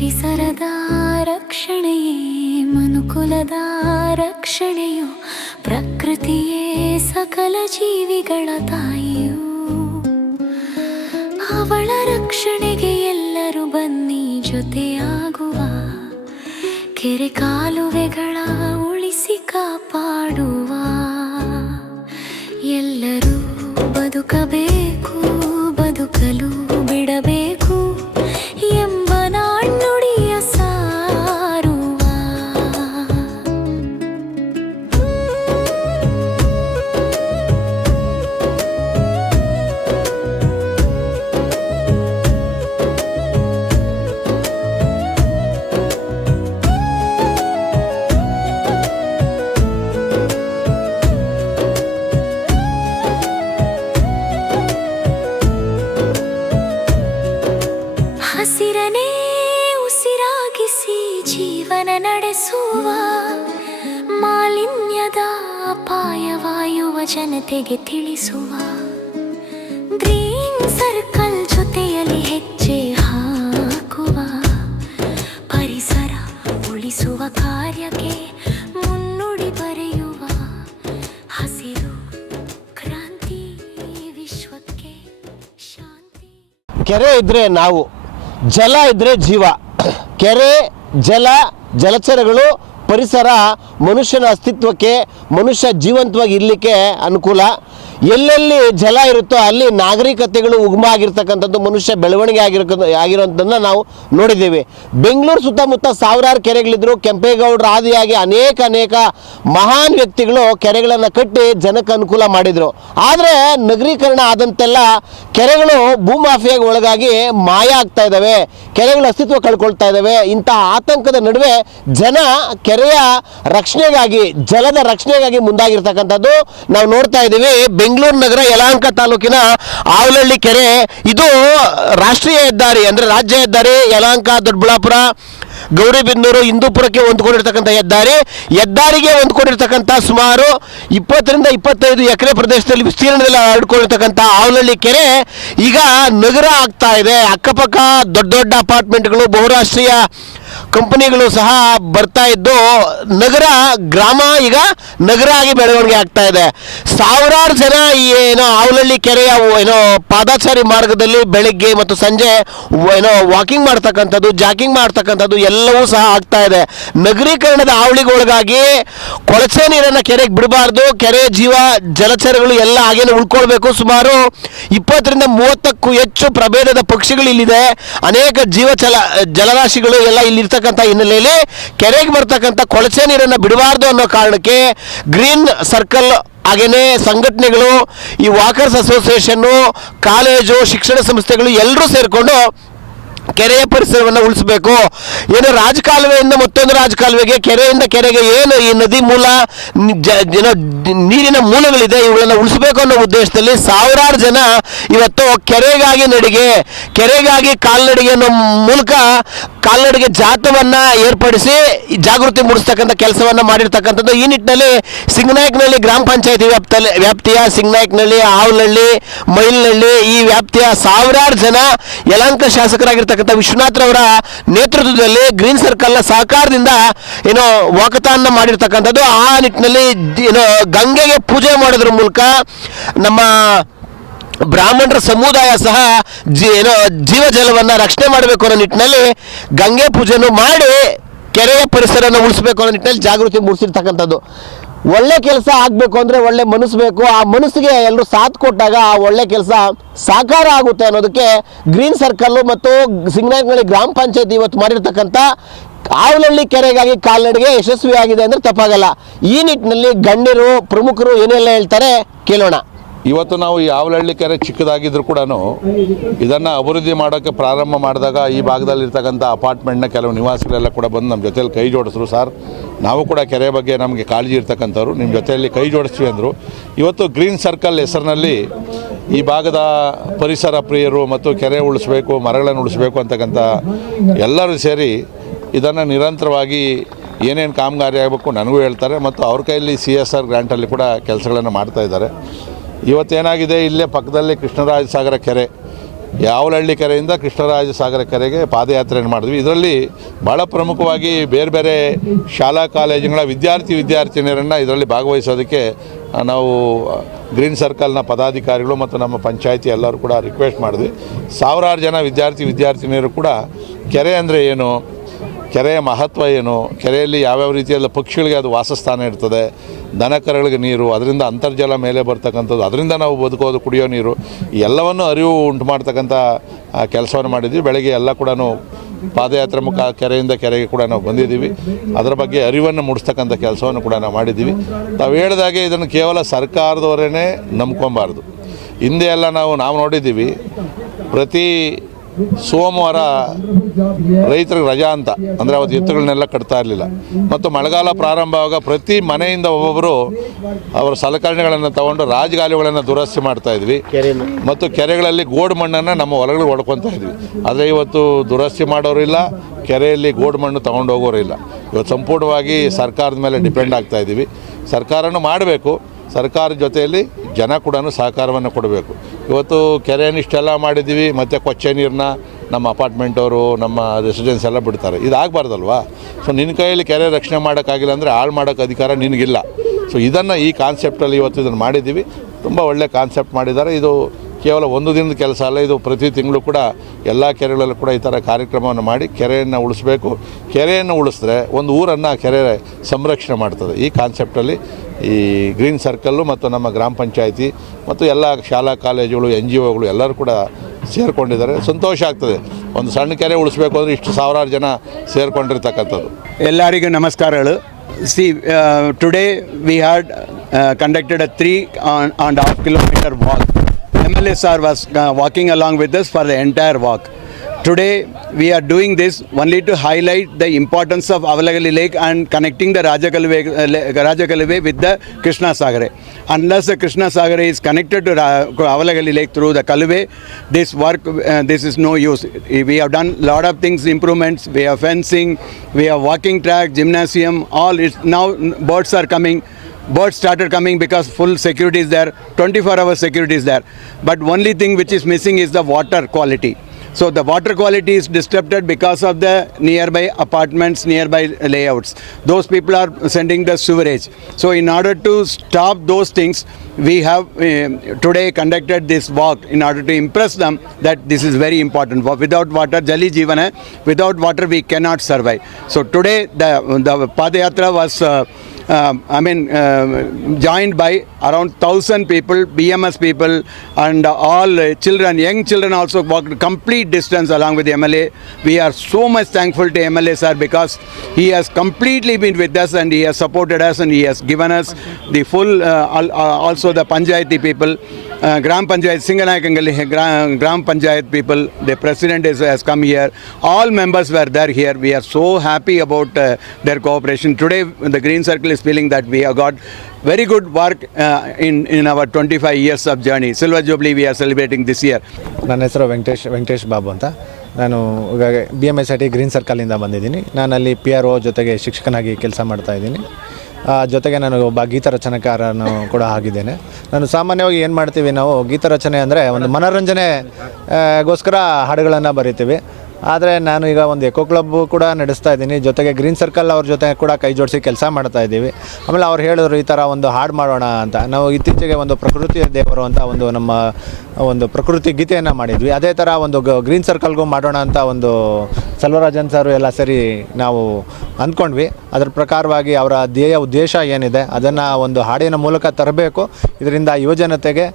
ಪರಿಸರದ ರಕ್ಷಣೆಯೇ ಮನುಕುಲದ ರಕ್ಷಣೆಯು, ಪ್ರಕೃತಿಯೇ ಸಕಲ ಜೀವಿಗಳ ತಾಯಿಯು. ಅವಳ ರಕ್ಷಣೆಗೆ ಎಲ್ಲರೂ ಬನ್ನಿ ಜೊತೆಯಾಗುವ, ಕೆರೆ ಕಾಲುವೆಗಳ ಉಳಿಸಿ ಕಾಪಾಡುವ. ಎಲ್ಲರೂ ಬದುಕಬೇಕು, ಬದುಕಲು ಬಿಡಬೇಕು ಎಂಬ ನಾಣ್ಣುಡಿಯ ಸಾರುವ. ಹಸಿರನೇ ಉಸಿರಾಗಿಸಿ ಜೀವನ ನಡೆಸುವ, ಮಾಲಿನ್ಯದ ಅಪಾಯವಾಯುವ ಜನತೆಗೆ ತಿಳಿಸುವ. ಗ್ರೀನ್ ಸರ್ಕಲ್ ಜೊತೆಯಲ್ಲಿ ಹೆಜ್ಜೆ ಹಾಕುವ, ಪರಿಸರ ಉಳಿಸುವ ಕಾರ್ಯಕ್ಕೆ ಮುನ್ನುಡಿ ಬರೆಯುವ. ಹಸಿರು ಕ್ರಾಂತಿ, ವಿಶ್ವಕ್ಕೆ ಶಾಂತಿ. ಕೆರೆ ಇದ್ರೆ ನಾವು, ಜಲ ಇದ್ರೆ ಜೀವ. ಕೆರೆ, ಜಲ, ಜಲಚರಗಳು, ಪರಿಸರ ಮನುಷ್ಯನ ಅಸ್ತಿತ್ವಕ್ಕೆ, ಮನುಷ್ಯ ಜೀವಂತವಾಗಿ ಇರಲಿಕ್ಕೆ ಅನುಕೂಲ. ಎಲ್ಲೆಲ್ಲಿ ಜಲ ಇರುತ್ತೋ ಅಲ್ಲಿ ನಾಗರಿಕತೆಗಳು ಉಗಮ ಆಗಿರ್ತಕ್ಕಂಥದ್ದು, ಮನುಷ್ಯ ಬೆಳವಣಿಗೆ ಆಗಿರೋಂಥದ್ದನ್ನು ನಾವು ನೋಡಿದ್ದೇವೆ. ಬೆಂಗಳೂರು ಸುತ್ತಮುತ್ತ ಸಾವಿರಾರು ಕೆರೆಗಳಿದ್ರು. ಕೆಂಪೇಗೌಡರ ಆದಿಯಾಗಿ ಅನೇಕ ಮಹಾನ್ ವ್ಯಕ್ತಿಗಳು ಕೆರೆಗಳನ್ನು ಕಟ್ಟಿ ಜನಕ್ಕೆ ಅನುಕೂಲ ಮಾಡಿದರು. ಆದರೆ ನಗರೀಕರಣ ಆದಂತೆಲ್ಲ ಕೆರೆಗಳು ಭೂಮಾಫಿಯಾಗಿ ಒಳಗಾಗಿ ಮಾಯ ಆಗ್ತಾ ಇದ್ದಾವೆ, ಕೆರೆಗಳ ಅಸ್ತಿತ್ವ ಕಳ್ಕೊಳ್ತಾ ಇದ್ದಾವೆ. ಇಂತಹ ಆತಂಕದ ನಡುವೆ ಜನ ಕೆರೆಯ ರಕ್ಷಣೆಗಾಗಿ, ಜಲದ ರಕ್ಷಣೆಗಾಗಿ ಮುಂದಾಗಿರ್ತಕ್ಕಂಥದ್ದು ನಾವು ನೋಡ್ತಾ ಇದ್ದೀವಿ. ಬೆಂಗಳೂರು ನಗರ ಯಲಹಂಕ ತಾಲೂಕಿನ ಆವಲಹಳ್ಳಿ ಕೆರೆ, ಇದು ರಾಷ್ಟ್ರೀಯ ಹೆದ್ದಾರಿ ಅಂದರೆ ರಾಜ್ಯ ಹೆದ್ದಾರಿ, ಯಲಹಂಕ, ದೊಡ್ಡಬಳ್ಳಾಪುರ, ಗೌರಿಬಿದನೂರು, ಹಿಂದೂಪುರಕ್ಕೆ ಹೊಂದ್ಕೊಂಡಿರ್ತಕ್ಕಂಥ ಹೆದ್ದಾರಿಗೆ ಹೊಂದ್ಕೊಂಡಿರ್ತಕ್ಕಂಥ ಸುಮಾರು 20 ರಿಂದ 25 ಎಕರೆ ಪ್ರದೇಶದಲ್ಲಿ ವಿಸ್ತೀರ್ಣದಲ್ಲಿ ಹರಡ್ಕೊಂಡಿರ್ತಕ್ಕಂಥ ಆವಲಹಳ್ಳಿ ಕೆರೆ ಈಗ ನಗರ ಆಗ್ತಾ ಇದೆ. ಅಕ್ಕಪಕ್ಕ ದೊಡ್ಡ ಅಪಾರ್ಟ್ಮೆಂಟ್ಗಳು, ಬಹುರಾಷ್ಟ್ರೀಯ ಕಂಪನಿಗಳು ಸಹ ಬರ್ತಾ ಇದ್ದು ನಗರ, ಗ್ರಾಮ ಈಗ ನಗರ ಆಗಿ ಬೆಳವಣಿಗೆ ಆಗ್ತಾ ಇದೆ. ಸಾವಿರಾರು ಜನ ಈ ಆವಲಹಳ್ಳಿ ಕೆರೆಯ ಪಾದಚಾರಿ ಮಾರ್ಗದಲ್ಲಿ ಬೆಳಗ್ಗೆ ಮತ್ತು ಸಂಜೆ ವಾಕಿಂಗ್ ಮಾಡ್ತಕ್ಕಂಥದ್ದು, ಜಾಕಿಂಗ್ ಮಾಡ್ತಕ್ಕಂಥದ್ದು ಎಲ್ಲವೂ ಸಹ ಆಗ್ತಾ ಇದೆ. ನಗರೀಕರಣದ ಅವಳಿಗೊಳಗಾಗಿ ಕೊಳಚೆ ನೀರನ್ನು ಕೆರೆಗೆ ಬಿಡಬಾರ್ದು. ಕೆರೆ ಜೀವ, ಜಲಚರಗಳು ಎಲ್ಲ ಹಾಗೇನೆ ಉಳ್ಕೊಳ್ಬೇಕು. ಸುಮಾರು 20 ರಿಂದ 30ಕ್ಕೂ ಹೆಚ್ಚು ಪ್ರಭೇದದ ಪಕ್ಷಿಗಳು ಇಲ್ಲಿದೆ. ಅನೇಕ ಜಲರಾಶಿಗಳು ಎಲ್ಲ ಇಲ್ಲಿ ಇರ್ತಕ್ಕಂಥ ಹಿನ್ನೆಲೆಯಲ್ಲಿ ಕೆರೆಗೆ ಬರ್ತಕ್ಕಂಥ ಕೊಳಚೆ ನೀರನ್ನು ಬಿಡಬಾರ್ದು ಅನ್ನೋ ಕಾರಣಕ್ಕೆ ಗ್ರೀನ್ ಸರ್ಕಲ್ ಹಾಗೇನೆ ಸಂಘಟನೆಗಳು, ಈ ವಾಕರ್ಸ್ ಅಸೋಸಿಯೇಷನ್ನು, ಕಾಲೇಜು, ಶಿಕ್ಷಣ ಸಂಸ್ಥೆಗಳು ಎಲ್ಲರೂ ಸೇರಿಕೊಂಡು ಕೆರೆಯ ಪರಿಸರವನ್ನು ಉಳಿಸಬೇಕು. ರಾಜಕಾಲುವೆಯಿಂದ ಮತ್ತೊಂದು ರಾಜಕಾಲುವೆಗೆ, ಕೆರೆಯಿಂದ ಕೆರೆಗೆ ಏನು ಈ ನದಿ ಮೂಲ, ನೀರಿನ ಮೂಲಗಳಿದೆ, ಇವುಗಳನ್ನು ಉಳಿಸಬೇಕು ಅನ್ನೋ ಉದ್ದೇಶದಲ್ಲಿ ಸಾವಿರಾರು ಜನ ಇವತ್ತು ಕೆರೆಗಾಗಿ ನಡಿಗೆ, ಕೆರೆಗಾಗಿ ಕಾಲ್ನಡಿಗೆ ಅನ್ನೋ ಮೂಲಕ ಕಾಲ್ನಡಿಗೆ ಜಾಥವನ್ನು ಏರ್ಪಡಿಸಿ ಜಾಗೃತಿ ಮೂಡಿಸ್ತಕ್ಕಂಥ ಕೆಲಸವನ್ನು ಮಾಡಿರ್ತಕ್ಕಂಥದ್ದು. ಈ ನಿಟ್ಟಿನಲ್ಲಿ ಸಿಂಗನಾಯಕನಹಳ್ಳಿ ಗ್ರಾಮ ಪಂಚಾಯತಿ ವ್ಯಾಪ್ತಿಯ ಸಿಂಗನಾಯಕನಹಳ್ಳಿ, ಆವಲಹಳ್ಳಿ, ಮೈಲ್ನಹಳ್ಳಿ ಈ ವ್ಯಾಪ್ತಿಯ ಸಾವಿರಾರು ಜನ ಯಲಹಂಕ ಶಾಸಕರಾಗಿರ್ತಕ್ಕಂಥ ವಿಶ್ವನಾಥ್ರವರ ನೇತೃತ್ವದಲ್ಲಿ ಗ್ರೀನ್ ಸರ್ಕಲ್ನ ಸಹಕಾರದಿಂದ ವಾಕಥಾನ್ನ ಮಾಡಿರ್ತಕ್ಕಂಥದ್ದು. ಆ ನಿಟ್ಟಿನಲ್ಲಿ ಗಂಗೆಗೆ ಪೂಜೆ ಮಾಡೋದ್ರ ಮೂಲಕ ನಮ್ಮ ಬ್ರಾಹ್ಮಣರ ಸಮುದಾಯ ಸಹ ಜೀವಜಲವನ್ನು ರಕ್ಷಣೆ ಮಾಡಬೇಕು ಅನ್ನೋ ನಿಟ್ಟಿನಲ್ಲಿ ಗಂಗೆ ಪೂಜೆಯನ್ನು ಮಾಡಿ ಕೆರೆಯ ಪರಿಸರವನ್ನು ಉಳಿಸಬೇಕು ಅನ್ನೋ ನಿಟ್ಟಿನಲ್ಲಿ ಜಾಗೃತಿ ಮೂಡಿಸಿರ್ತಕ್ಕಂಥದ್ದು. ಒಳ್ಳೆ ಕೆಲಸ ಆಗಬೇಕು ಅಂದರೆ ಒಳ್ಳೆ ಮನಸ್ಸು ಬೇಕು. ಆ ಮನಸ್ಸಿಗೆ ಎಲ್ಲರೂ ಸಾಥ್ ಕೊಟ್ಟಾಗ ಆ ಒಳ್ಳೆ ಕೆಲಸ ಸಾಕಾರ ಆಗುತ್ತೆ ಅನ್ನೋದಕ್ಕೆ ಗ್ರೀನ್ ಸರ್ಕಲ್ಲು ಮತ್ತು ಸಿಂಗನಾಯಕನಹಳ್ಳಿ ಗ್ರಾಮ ಪಂಚಾಯತಿ ಇವತ್ತು ಮಾಡಿರ್ತಕ್ಕಂಥ ಆವಲಹಳ್ಳಿ ಕೆರೆಗಾಗಿ ಕಾಲ್ನಡಿಗೆ ಯಶಸ್ವಿಯಾಗಿದೆ ಅಂದರೆ ತಪ್ಪಾಗಲ್ಲ. ಈ ನಿಟ್ಟಿನಲ್ಲಿ ಗಣ್ಯರು, ಪ್ರಮುಖರು ಏನೆಲ್ಲ ಹೇಳ್ತಾರೆ ಕೇಳೋಣ. ಇವತ್ತು ನಾವು ಈ ಆವಲಹಳ್ಳಿ ಕೆರೆ ಚಿಕ್ಕದಾಗಿದ್ದರೂ ಕೂಡ ಇದನ್ನು ಅಭಿವೃದ್ಧಿ ಮಾಡೋಕ್ಕೆ ಪ್ರಾರಂಭ ಮಾಡಿದಾಗ ಈ ಭಾಗದಲ್ಲಿರ್ತಕ್ಕಂಥ ಅಪಾರ್ಟ್ಮೆಂಟ್ನ ಕೆಲವು ನಿವಾಸಿಗಳೆಲ್ಲ ಕೂಡ ಬಂದು ನಮ್ಮ ಜೊತೆಯಲ್ಲಿ ಕೈ ಜೋಡಿಸಿದ್ರು. ಸರ್, ನಾವು ಕೂಡ ಕೆರೆ ಬಗ್ಗೆ ನಮಗೆ ಕಾಳಜಿ ಇರ್ತಕ್ಕಂಥವ್ರು, ನಿಮ್ಮ ಜೊತೆಯಲ್ಲಿ ಕೈ ಜೋಡಿಸ್ತೀವಿ ಅಂದರು. ಇವತ್ತು ಗ್ರೀನ್ ಸರ್ಕಲ್ ಹೆಸರಿನಲ್ಲಿ ಈ ಭಾಗದ ಪರಿಸರ ಪ್ರಿಯರು ಮತ್ತು ಕೆರೆ ಉಳಿಸ್ಬೇಕು, ಮರಗಳನ್ನು ಉಳಿಸ್ಬೇಕು ಅಂತಕ್ಕಂಥ ಎಲ್ಲರೂ ಸೇರಿ ಇದನ್ನು ನಿರಂತರವಾಗಿ ಏನೇನು ಕಾಮಗಾರಿ ಆಗಬೇಕು ನನಗೂ ಹೇಳ್ತಾರೆ ಮತ್ತು ಅವ್ರ ಕೈಯಲ್ಲಿ CSR ಗ್ರ್ಯಾಂಟಲ್ಲಿ ಕೂಡ ಕೆಲಸಗಳನ್ನು ಮಾಡ್ತಾಯಿದ್ದಾರೆ. ಇವತ್ತೇನಾಗಿದೆ, ಇಲ್ಲೇ ಪಕ್ಕದಲ್ಲಿ ಕೃಷ್ಣರಾಜ ಸಾಗರ ಕೆರೆ, ಯಾವಲಹಳ್ಳಿ ಕೆರೆಯಿಂದ ಕೃಷ್ಣರಾಜ ಸಾಗರ ಕೆರೆಗೆ ಪಾದಯಾತ್ರೆಯನ್ನು ಮಾಡಿದ್ವಿ. ಇದರಲ್ಲಿ ಭಾಳ ಪ್ರಮುಖವಾಗಿ ಬೇರೆ ಬೇರೆ ಶಾಲಾ ಕಾಲೇಜುಗಳ ವಿದ್ಯಾರ್ಥಿನಿಯರನ್ನು ಇದರಲ್ಲಿ ಭಾಗವಹಿಸೋದಕ್ಕೆ ನಾವು ಗ್ರೀನ್ ಸರ್ಕಲ್ನ ಪದಾಧಿಕಾರಿಗಳು ಮತ್ತು ನಮ್ಮ ಪಂಚಾಯಿತಿ ಎಲ್ಲರೂ ಕೂಡ ರಿಕ್ವೆಸ್ಟ್ ಮಾಡಿದ್ವಿ. ಸಾವಿರಾರು ಜನ ವಿದ್ಯಾರ್ಥಿನಿಯರು ಕೂಡ ಕೆರೆ ಅಂದರೆ ಏನು, ಕೆರೆಯ ಮಹತ್ವ ಏನು, ಕೆರೆಯಲ್ಲಿ ಯಾವ್ಯಾವ ರೀತಿಯಲ್ಲ ಪಕ್ಷಿಗಳಿಗೆ ಅದು ವಾಸಸ್ಥಾನ ಇರ್ತದೆ, ದನಕರುಗಳಿಗೆ ನೀರು, ಅದರಿಂದ ಅಂತರ್ಜಲ ಮೇಲೆ ಬರ್ತಕ್ಕಂಥದ್ದು, ಅದರಿಂದ ನಾವು ಬದುಕೋದು, ಕುಡಿಯೋ ನೀರು, ಎಲ್ಲವನ್ನು ಅರಿವು ಉಂಟು ಮಾಡ್ತಕ್ಕಂಥ ಕೆಲಸವನ್ನು ಮಾಡಿದ್ವಿ. ಬೆಳಗ್ಗೆ ಎಲ್ಲ ಕೂಡ ಪಾದಯಾತ್ರೆ ಕೆರೆಯಿಂದ ಕೆರೆಗೆ ಕೂಡ ನಾವು ಬಂದಿದ್ದೀವಿ. ಅದರ ಬಗ್ಗೆ ಅರಿವನ್ನು ಮೂಡಿಸ್ತಕ್ಕಂಥ ಕೆಲಸವನ್ನು ಕೂಡ ನಾವು ಮಾಡಿದ್ದೀವಿ. ನಾವು ಹೇಳಿದಾಗೆ ಇದನ್ನು ಕೇವಲ ಸರ್ಕಾರದವರೇ ನಂಬ್ಕೊಬಾರ್ದು. ಹಿಂದೆ ಎಲ್ಲ ನಾವು ನೋಡಿದ್ದೀವಿ, ಪ್ರತಿ ಸೋಮವಾರ ರೈತರಿಗೆ ರಜಾ ಅಂತ, ಅಂದರೆ ಅವತ್ತು ಎತ್ತುಗಳನ್ನೆಲ್ಲ ಕಟ್ತಾ ಇರಲಿಲ್ಲ. ಮತ್ತು ಮಳೆಗಾಲ ಪ್ರಾರಂಭ ಆವಾಗ ಪ್ರತಿ ಮನೆಯಿಂದ ಒಬ್ಬೊಬ್ಬರು ಅವರ ಸಲಕರಣೆಗಳನ್ನು ತಗೊಂಡು ರಾಜಗಾಲುಗಳನ್ನು ದುರಸ್ತಿ ಮಾಡ್ತಾಯಿದ್ವಿ ಮತ್ತು ಕೆರೆಗಳಲ್ಲಿ ಗೋಡು ಮಣ್ಣನ್ನು ನಮ್ಮ ಹೊಲಗಳಿಗೆ ಹೊಡ್ಕೊತಾ ಇದ್ವಿ. ಆದರೆ ಇವತ್ತು ದುರಸ್ತಿ ಮಾಡೋರು ಇಲ್ಲ, ಕೆರೆಯಲ್ಲಿ ಗೋಡು ಮಣ್ಣು ತೊಗೊಂಡು ಹೋಗೋರು ಇಲ್ಲ. ಇವತ್ತು ಸಂಪೂರ್ಣವಾಗಿ ಸರ್ಕಾರದ ಮೇಲೆ ಡಿಪೆಂಡ್ ಆಗ್ತಾಯಿದ್ದೀವಿ. ಸರ್ಕಾರನೂ ಮಾಡಬೇಕು, ಸರ್ಕಾರದ ಜೊತೆಯಲ್ಲಿ ಜನ ಕೂಡ ಸಹಕಾರವನ್ನು ಕೊಡಬೇಕು. ಇವತ್ತು ಕೆರೆಯನ್ನು ಇಷ್ಟೆಲ್ಲ ಮಾಡಿದ್ದೀವಿ, ಮತ್ತು ಕೊಚ್ಚೆ ನೀರನ್ನ ನಮ್ಮ ಅಪಾರ್ಟ್ಮೆಂಟವರು, ನಮ್ಮ ರೆಸಿಡೆನ್ಸ್ ಎಲ್ಲ ಬಿಡ್ತಾರೆ. ಇದಾಗಬಾರ್ದಲ್ವಾ? ಸೊ ನಿನ್ನ ಕೈಯಲ್ಲಿ ಕೆರೆ ರಕ್ಷಣೆ ಮಾಡೋಕ್ಕಾಗಿಲ್ಲ ಅಂದರೆ ಹಾಳು ಮಾಡೋಕ್ಕೆ ಅಧಿಕಾರ ನಿನಗಿಲ್ಲ. ಸೊ ಇದನ್ನು ಈ ಕಾನ್ಸೆಪ್ಟಲ್ಲಿ ಇವತ್ತು ಇದನ್ನು ಮಾಡಿದ್ದೀವಿ. ತುಂಬ ಒಳ್ಳೆ ಕಾನ್ಸೆಪ್ಟ್ ಮಾಡಿದ್ದಾರೆ. ಇದು ಕೇವಲ ಒಂದು ದಿನದ ಕೆಲಸ ಅಲ್ಲ, ಇದು ಪ್ರತಿ ತಿಂಗಳು ಕೂಡ ಎಲ್ಲ ಕೆರೆಗಳಲ್ಲೂ ಕೂಡ ಈ ಥರ ಕಾರ್ಯಕ್ರಮವನ್ನು ಮಾಡಿ ಕೆರೆಯನ್ನು ಉಳಿಸ್ಬೇಕು. ಕೆರೆಯನ್ನು ಉಳಿಸಿದ್ರೆ ಒಂದು ಊರನ್ನು ಕೆರೆ ಸಂರಕ್ಷಣೆ ಮಾಡ್ತದೆ. ಈ ಕಾನ್ಸೆಪ್ಟಲ್ಲಿ ಈ ಗ್ರೀನ್ ಸರ್ಕಲ್ಲು ಮತ್ತು ನಮ್ಮ ಗ್ರಾಮ ಪಂಚಾಯಿತಿ ಮತ್ತು ಎಲ್ಲ ಶಾಲಾ ಕಾಲೇಜುಗಳು, NGOಗಳು ಎಲ್ಲರೂ ಕೂಡ ಸೇರಿಕೊಂಡಿದ್ದಾರೆ. ಸಂತೋಷ ಆಗ್ತದೆ. ಒಂದು ಸಣ್ಣ ಕೆರೆ ಉಳಿಸ್ಬೇಕು ಅಂದರೆ ಇಷ್ಟು ಸಾವಿರಾರು ಜನ ಸೇರಿಕೊಂಡಿರ್ತಕ್ಕಂಥದ್ದು. ಎಲ್ಲರಿಗೂ ನಮಸ್ಕಾರಗಳು. Today we had conducted a 3.5 kilometer walk. MLA sir was walking along with us for the entire walk. Today we are doing this only to highlight the importance of Avalagali Lake and connecting the Rajakaluve with the Krishna Sagare. Unless the Krishna Sagare is connected to Avalagali Lake through the Kaluve, this is no use. We have done lot of things, improvements. We have fencing, we have walking track, gymnasium, all. Now birds are coming. Birds started coming because full security is there, 24-hour security is there. But only thing which is missing is the water quality. So the water quality is disrupted because of the nearby apartments, nearby layouts. Those people are sending the sewerage. So in order to stop those things, we have today conducted this walk in order to impress them that this is very important. Without water, Jali Jeevan hai. Without water, we cannot survive. So today the Padayatra was joined by around 1,000 people, BMS people, and all children, young children also walked complete distance along with the MLA. We are so much thankful to MLA sir because he has completely been with us and he has supported us and he has given us the full, also the Panchayati people, Gram Panchayat, Singanayakangali, Gram Panchayat people, the president has come here. All members were there here. We are so happy about their cooperation. Today the Green Circle is feeling that we have got very good work in our 25 years of journey. Silver Jubilee we are celebrating this year. ನನ್ನ ಹೆಸರು ವೆಂಕಟೇಶ್ ಬಾಬು ಅಂತ. ನಾನು BMSIT green ಸರ್ಕಲಿಂದ ಬಂದಿದ್ದೀನಿ. ನಾನಲ್ಲಿ PRO ಜೊತೆಗೆ ಶಿಕ್ಷಕನಾಗಿ ಕೆಲಸ ಮಾಡ್ತಾಯಿದ್ದೀನಿ. ಜೊತೆಗೆ ನಾನು ಒಬ್ಬ ಗೀತ ರಚನೆಕಾರನು ಕೂಡ ಆಗಿದ್ದೇನೆ. ನಾನು ಸಾಮಾನ್ಯವಾಗಿ ಏನು ಮಾಡ್ತೀವಿ, ನಾವು ಗೀತ ರಚನೆ ಅಂದರೆ ಒಂದು ಮನೋರಂಜನೆಗೋಸ್ಕರ ಹಾಡುಗಳನ್ನು ಬರಿತೀವಿ. ಆದರೆ ನಾನು ಈಗ ಒಂದು ಎಕೋ ಕ್ಲಬ್ ಕೂಡ ನಡೆಸ್ತಾ ಇದ್ದೀನಿ. ಜೊತೆಗೆ ಗ್ರೀನ್ ಸರ್ಕಲ್ ಅವ್ರ ಜೊತೆ ಕೂಡ ಕೈ ಜೋಡಿಸಿ ಕೆಲಸ ಮಾಡ್ತಾ ಇದ್ದೀವಿ. ಆಮೇಲೆ ಅವ್ರು ಹೇಳಿದ್ರು ಈ ಥರ ಒಂದು ಹಾಡು ಮಾಡೋಣ ಅಂತ. ನಾವು ಇತ್ತೀಚೆಗೆ ಒಂದು ಪ್ರಕೃತಿಯ ದೇವರು ಅಂತ ನಮ್ಮ ಒಂದು ಪ್ರಕೃತಿ ಗೀತೆಯನ್ನು ಮಾಡಿದ್ವಿ. ಅದೇ ಥರ ಒಂದು ಗ್ರೀನ್ ಸರ್ಕಲ್ಗೂ ಮಾಡೋಣ ಅಂತ ಒಂದು ಸೆಲ್ವರಾಜನ್ ಸರ್ ಎಲ್ಲ ಸೇರಿ ನಾವು ಅಂದ್ಕೊಂಡ್ವಿ. ಅದರ ಪ್ರಕಾರವಾಗಿ ಅವರ ಧ್ಯೇಯ ಉದ್ದೇಶ ಏನಿದೆ ಅದನ್ನು ಒಂದು ಹಾಡಿನ ಮೂಲಕ ತರಬೇಕು. ಇದರಿಂದ ಯುವಜನತೆಗೆ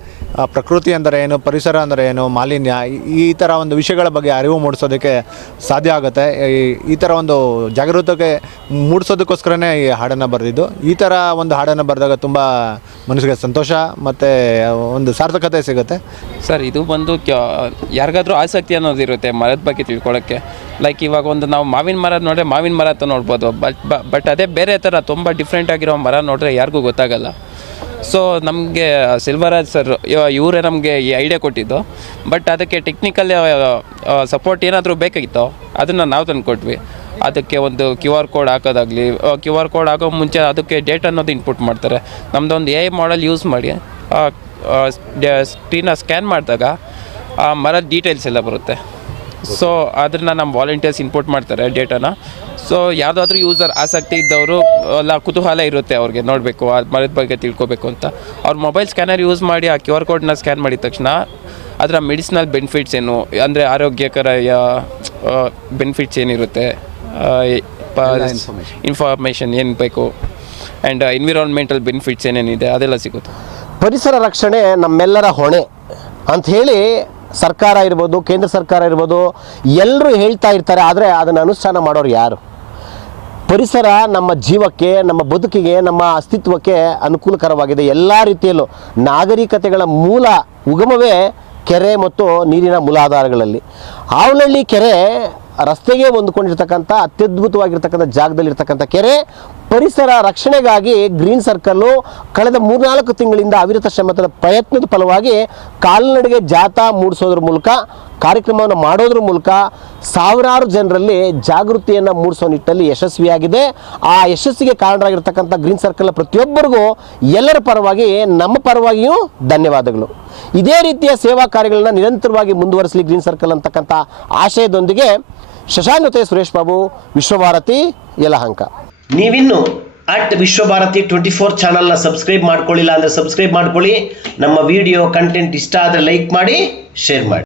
ಪ್ರಕೃತಿ ಅಂದರೆ ಏನು, ಪರಿಸರ ಅಂದರೆ ಏನು, ಮಾಲಿನ್ಯ, ಈ ಥರ ಒಂದು ವಿಷಯಗಳ ಬಗ್ಗೆ ಅರಿವು ಮೂಡಿಸೋದಕ್ಕೆ ಸಾಧ್ಯ ಆಗುತ್ತೆ. ಈ ಥರ ಒಂದು ಜಾಗೃತತೆ ಮೂಡಿಸೋದಕ್ಕೋಸ್ಕರನೇ ಈ ಹಾಡನ್ನು ಬರೆದಿದ್ದು. ಈ ಥರ ಒಂದು ಹಾಡನ್ನು ಬರೆದಾಗ ತುಂಬ ಮನಸ್ಸಿಗೆ ಸಂತೋಷ ಮತ್ತು ಒಂದು ಸಾರ್ಥಕತೆ ಸಿಗುತ್ತೆ. ಸರ್, ಇದು ಬಂದು ಯಾರಿಗಾದ್ರೂ ಆಸಕ್ತಿ ಅನ್ನೋದಿರುತ್ತೆ ಮರದ ಬಗ್ಗೆ ತಿಳ್ಕೊಳ್ಳೋಕ್ಕೆ. ಲೈಕ್ ಇವಾಗ ಒಂದು ನಾವು ಮಾವಿನ ಮರ ನೋಡಿದ್ರೆ ಮಾವಿನ ಮರ ಅಂತ ನೋಡ್ಬೋದು. ಬಟ್ ಅದೇ ಬೇರೆ ಥರ ತುಂಬ ಡಿಫ್ರೆಂಟ್ ಆಗಿರೋ ಮರ ನೋಡಿದ್ರೆ ಯಾರಿಗೂ ಗೊತ್ತಾಗಲ್ಲ. ಸೊ ನಮಗೆ ಸಿಲ್ವರಾಜ್ ಸರ್ ಇವರೇ ನಮಗೆ ಈ ಐಡಿಯಾ ಕೊಟ್ಟಿದ್ದು. ಬಟ್ ಅದಕ್ಕೆ ಟೆಕ್ನಿಕಲ್ ಸಪೋರ್ಟ್ ಏನಾದರೂ ಬೇಕಾಗಿತ್ತೋ ಅದನ್ನು ನಾವು ತಂದು ಕೊಟ್ವಿ. ಅದಕ್ಕೆ ಒಂದು QR ಕೋಡ್ ಹಾಕೋದಾಗಲಿ, QR ಕೋಡ್ ಹಾಕೋ ಮುಂಚೆ ಅದಕ್ಕೆ ಡೇಟ್ ಅನ್ನೋದು ಇನ್ಪುಟ್ ಮಾಡ್ತಾರೆ. ನಮ್ಮದೊಂದು AI ಮಾಡೆಲ್ ಯೂಸ್ ಮಾಡಿ ಸ್ಕ್ರೀನ ಸ್ಕ್ಯಾನ್ ಮಾಡಿದಾಗ ಆ ಮರದ ಡೀಟೇಲ್ಸ್ ಎಲ್ಲ ಬರುತ್ತೆ. ಸೊ ಅದನ್ನು ನಮ್ಮ ವಾಲಂಟಿಯರ್ಸ್ ಇನ್ಪುಟ್ ಮಾಡ್ತಾರೆ ಡೇಟಾನ. ಸೊ ಯಾವುದಾದ್ರೂ ಯೂಸರ್ ಆಸಕ್ತಿ ಇದ್ದವರು ಎಲ್ಲ ಕುತೂಹಲ ಇರುತ್ತೆ ಅವ್ರಿಗೆ ನೋಡಬೇಕು, ಆ ಮರದ ಬಗ್ಗೆ ತಿಳ್ಕೊಬೇಕು ಅಂತ. ಅವ್ರ ಮೊಬೈಲ್ ಸ್ಕ್ಯಾನರ್ ಯೂಸ್ ಮಾಡಿ ಆ QR ಕೋಡ್ನ ಸ್ಕ್ಯಾನ್ ಮಾಡಿದ ತಕ್ಷಣ ಅದರ ಮೆಡಿಸಿನಲ್ ಬೆನಿಫಿಟ್ಸ್ ಏನು, ಅಂದರೆ ಆರೋಗ್ಯಕರ ಬೆನಿಫಿಟ್ಸ್ ಏನಿರುತ್ತೆ, ಇನ್ಫಾರ್ಮೇಷನ್ ಏನು ಬೇಕು, ಆ್ಯಂಡ್ ಎನ್ವಿರಾನ್ಮೆಂಟಲ್ ಬೆನಿಫಿಟ್ಸ್ ಏನೇನಿದೆ ಅದೆಲ್ಲ ಸಿಗುತ್ತೆ. ಪರಿಸರ ರಕ್ಷಣೆ ನಮ್ಮೆಲ್ಲರ ಹೊಣೆ ಅಂತ ಹೇಳಿ ಸರ್ಕಾರ ಇರ್ಬೋದು, ಕೇಂದ್ರ ಸರ್ಕಾರ ಇರ್ಬೋದು, ಎಲ್ಲರೂ ಹೇಳ್ತಾ ಇರ್ತಾರೆ. ಆದರೆ ಅದನ್ನು ಅನುಷ್ಠಾನ ಮಾಡೋರು ಯಾರು? ಪರಿಸರ ನಮ್ಮ ಜೀವಕ್ಕೆ, ನಮ್ಮ ಬದುಕಿಗೆ, ನಮ್ಮ ಅಸ್ತಿತ್ವಕ್ಕೆ ಅನುಕೂಲಕರವಾಗಿದೆ. ಎಲ್ಲ ರೀತಿಯಲ್ಲೂ ನಾಗರಿಕತೆಗಳ ಮೂಲ ಉಗಮವೇ ಕೆರೆ ಮತ್ತು ನೀರಿನ ಮೂಲಾಧಾರಗಳಲ್ಲಿ. ಆವನಹಳ್ಳಿ ಕೆರೆ ರಸ್ತೆಗೆ ಹೊಂದ್ಕೊಂಡಿರ್ತಕ್ಕಂಥ ಅತ್ಯದ್ಭುತವಾಗಿರ್ತಕ್ಕಂಥ ಜಾಗದಲ್ಲಿರ್ತಕ್ಕಂಥ ಕೆರೆ. ಪರಿಸರ ರಕ್ಷಣೆಗಾಗಿ ಗ್ರೀನ್ ಸರ್ಕಲ್ಲು ಕಳೆದ 3-4 ತಿಂಗಳಿಂದ ಅವಿರತ ಶ್ರಮದ ಪ್ರಯತ್ನದ ಫಲವಾಗಿ ಕಾಲ್ನಡಿಗೆ ಜಾಥಾ ಮೂಡಿಸೋದ್ರ ಮೂಲಕ, ಕಾರ್ಯಕ್ರಮವನ್ನು ಮಾಡೋದ್ರ ಮೂಲಕ ಸಾವಿರಾರು ಜನರಲ್ಲಿ ಜಾಗೃತಿಯನ್ನು ಮೂಡಿಸೋ ನಿಟ್ಟಲ್ಲಿ ಯಶಸ್ವಿಯಾಗಿದೆ. ಆ ಯಶಸ್ಸಿಗೆ ಕಾರಣರಾಗಿರ್ತಕ್ಕಂಥ ಗ್ರೀನ್ ಸರ್ಕಲ್ನ ಪ್ರತಿಯೊಬ್ಬರಿಗೂ ಎಲ್ಲರ ಪರವಾಗಿ, ನಮ್ಮ ಪರವಾಗಿಯೂ ಧನ್ಯವಾದಗಳು. ಇದೇ ರೀತಿಯ ಸೇವಾ ಕಾರ್ಯಗಳನ್ನ ನಿರಂತರವಾಗಿ ಮುಂದುವರಿಸಲಿ ಗ್ರೀನ್ ಸರ್ಕಲ್ ಅಂತಕ್ಕಂಥ ಆಶಯದೊಂದಿಗೆ ಶಶಾಂಕ್ ಜೊತೆ ಸುರೇಶ್ ಬಾಬು, ವಿಶ್ವಭಾರತಿ, ಯಲಹಂಕ. ನೀವಿನ್ನು @ವಿಶ್ವಭಾರತಿ 24 ಚಾನಲ್ನ ಸಬ್ಸ್ಕ್ರೈಬ್ ಮಾಡ್ಕೊಳ್ಳಿಲ್ಲ ಅಂದರೆ ಸಬ್ಸ್ಕ್ರೈಬ್ ಮಾಡ್ಕೊಳ್ಳಿ. ನಮ್ಮ ವಿಡಿಯೋ ಕಂಟೆಂಟ್ ಇಷ್ಟ ಆದರೆ ಲೈಕ್ ಮಾಡಿ, ಶೇರ್ ಮಾಡಿ.